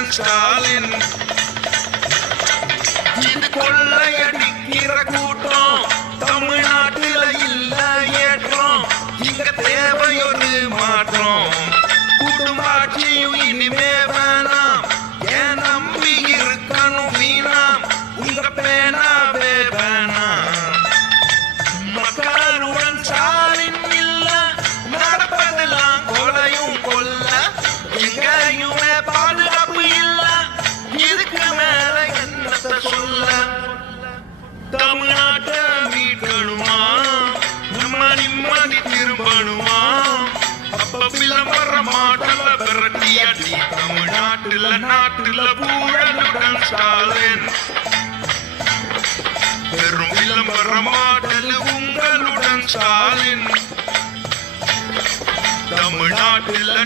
உங்களுடன் ஸ்டாலின். இது கொள்ளையடிக்கிற கூட்டம் தமிழ்நாட்டில இல்ல ஏற்றம். இங்க தேவையொரு மாற்றம். குடும்பாட்சியும் இனிமே வேணாம். ஏன் நம்பி இருக்கணும் வீணாம். உங்க பேனாவே வேணாம். மக்களுடன் ஸ்டாலின் இல்ல. நடப்பதெல்லாம் கொலையும் கொல்ல. எங்கேயுமே பாதுகாப்பு இல்ல. இதுக்கு மேல என்னத்த சொல்ல. தமிழ்நாட்டை மீட்கணுமா, நம்ம நிம்மதி திரும்பணுமா. அப்ப விளம்பர மாடல விரட்டியடி தமிழ்நாட்டுல நாட்டுல ஊழலுடன் ஸ்டாலின். வெறும் விளம்பர மாடல் உங்களுடன் ஸ்டாலின். தமிழ்நாட்டுல